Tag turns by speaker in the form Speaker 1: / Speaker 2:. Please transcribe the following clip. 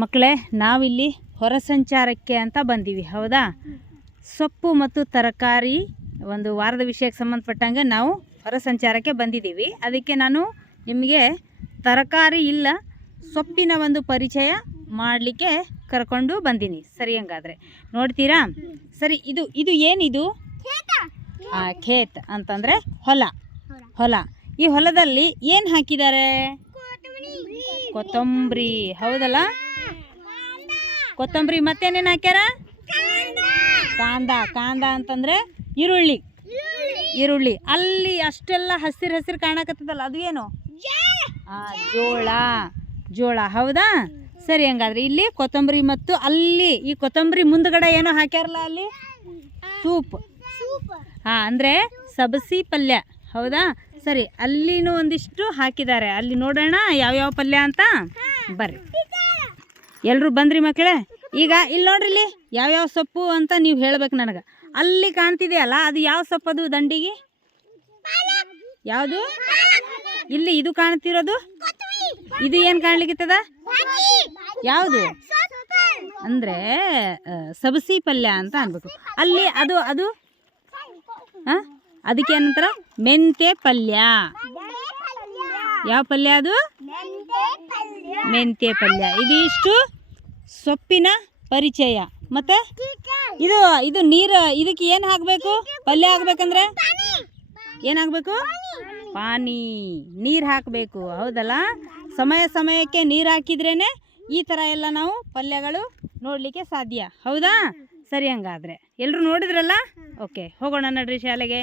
Speaker 1: ಮಕ್ಕಳೇ, ನಾವಿಲ್ಲಿ ಹೊರ ಸಂಚಾರಕ್ಕೆ ಅಂತ ಬಂದೀವಿ, ಹೌದಾ? ಸೊಪ್ಪು ಮತ್ತು ತರಕಾರಿ ಒಂದು ವಾರದ ವಿಷಯಕ್ಕೆ ಸಂಬಂಧಪಟ್ಟಂಗೆ ನಾವು ಹೊರ ಸಂಚಾರಕ್ಕೆ ಬಂದಿದ್ದೀವಿ. ಅದಕ್ಕೆ ನಾನು ನಿಮಗೆ ತರಕಾರಿ ಇಲ್ಲ, ಸೊಪ್ಪಿನ ಒಂದು ಪರಿಚಯ ಮಾಡಲಿಕ್ಕೆ ಕರ್ಕೊಂಡು ಬಂದೀನಿ. ಸರಿ ಹಂಗಾದರೆ, ನೋಡ್ತೀರಾ? ಸರಿ, ಇದು ಇದು ಏನಿದು? ಖೇತ್ ಅಂತಂದರೆ ಹೊಲ. ಹೊಲ. ಈ ಹೊಲದಲ್ಲಿ ಏನು ಹಾಕಿದ್ದಾರೆ? ಕೊತ್ತಂಬರಿ, ಹೌದಲ್ಲ? ಕೊತ್ತಂಬರಿ ಮತ್ತೇನೇನು ಹಾಕ್ಯಾರ? ಕಾಂದ. ಕಾಂದ ಅಂತಂದರೆ ಈರುಳ್ಳಿ. ಈರುಳ್ಳಿ. ಅಲ್ಲಿ ಅಷ್ಟೆಲ್ಲ ಹಸಿರು ಹಸಿರು ಕಾಣಕತ್ತದಲ್ಲ, ಅದು ಏನು? ಜೋಳ. ಜೋಳ, ಹೌದಾ? ಸರಿ, ಹಂಗಾದ್ರೆ ಇಲ್ಲಿ ಕೊತ್ತಂಬರಿ ಮತ್ತು ಅಲ್ಲಿ ಈ ಕೊತ್ತಂಬರಿ ಮುಂದ್ಗಡೆ ಏನೋ ಹಾಕ್ಯಾರಲ್ಲ ಅಲ್ಲಿ? ಸೂಪ್. ಹಾಂ, ಅಂದರೆ ಸಬಸಿ ಪಲ್ಯ. ಹೌದಾ? ಸರಿ, ಅಲ್ಲಿನೂ ಒಂದಿಷ್ಟು ಹಾಕಿದ್ದಾರೆ. ಅಲ್ಲಿ ನೋಡೋಣ ಯಾವ್ಯಾವ ಪಲ್ಯ ಅಂತ? ಬರ್ರಿ. ಎಲ್ಲರೂ ಬಂದ್ರಿ ಮಕ್ಕಳೇ? ಈಗ ಇಲ್ಲಿ ನೋಡ್ರಿ ಇಲ್ಲಿ ಯಾವ್ಯಾವ ಸೊಪ್ಪು ಅಂತ ನೀವು ಹೇಳ್ಬೇಕು ನನಗೆ. ಅಲ್ಲಿ ಕಾಣ್ತಿದೆಯಲ್ಲ ಅದು ಯಾವ ಸೊಪ್ಪು ಅದು ದಂಡಿಗೆ? ಯಾವುದು? ಇಲ್ಲಿ ಇದು ಕಾಣ್ತಿರೋದು? ಇದು ಏನು ಕಾಣ್ಲಿಕ್ಕಿತ್ತದ? ಯಾವುದು? ಅಂದರೆ ಸಬಸಿ ಪಲ್ಯ ಅಂತ ಅನ್ಬೇಕು ಅಲ್ಲಿ ಅದು ಅದು? ಹಾಂ? ಅದಕ್ಕೆ ಏನಂತಾರ? ಮೆಂತೆ ಪಲ್ಯ. ಯಾವ ಪಲ್ಯ ಅದು? ಮೆಂತೆ ಪಲ್ಯ. ಇದಿಷ್ಟು ಸೊಪ್ಪಿನ ಪರಿಚಯ. ಮತ್ತೆ ಇದು ಇದು ನೀರು, ಇದಕ್ಕೆ ಏನು ಹಾಕಬೇಕು? ಪಲ್ಯ ಹಾಕ್ಬೇಕಂದ್ರೆ? ಏನಾಗಬೇಕು ಪಾನಿ. ನೀರು ಹಾಕಬೇಕು, ಹೌದಲ್ಲ? ಸಮಯ ಸಮಯಕ್ಕೆ ನೀರು ಹಾಕಿದ್ರೇ ಈ ಥರ ಎಲ್ಲ ನಾವು ಪಲ್ಯಗಳು ನೋಡಲಿಕ್ಕೆ ಸಾಧ್ಯ. ಹೌದಾ? ಸರಿ ಹಂಗಾದರೆ. ಎಲ್ಲರೂ ನೋಡಿದ್ರಲ್ಲ? ಓಕೆ, ಹೋಗೋಣ ನಡ್ರಿ ಶಾಲೆಗೆ.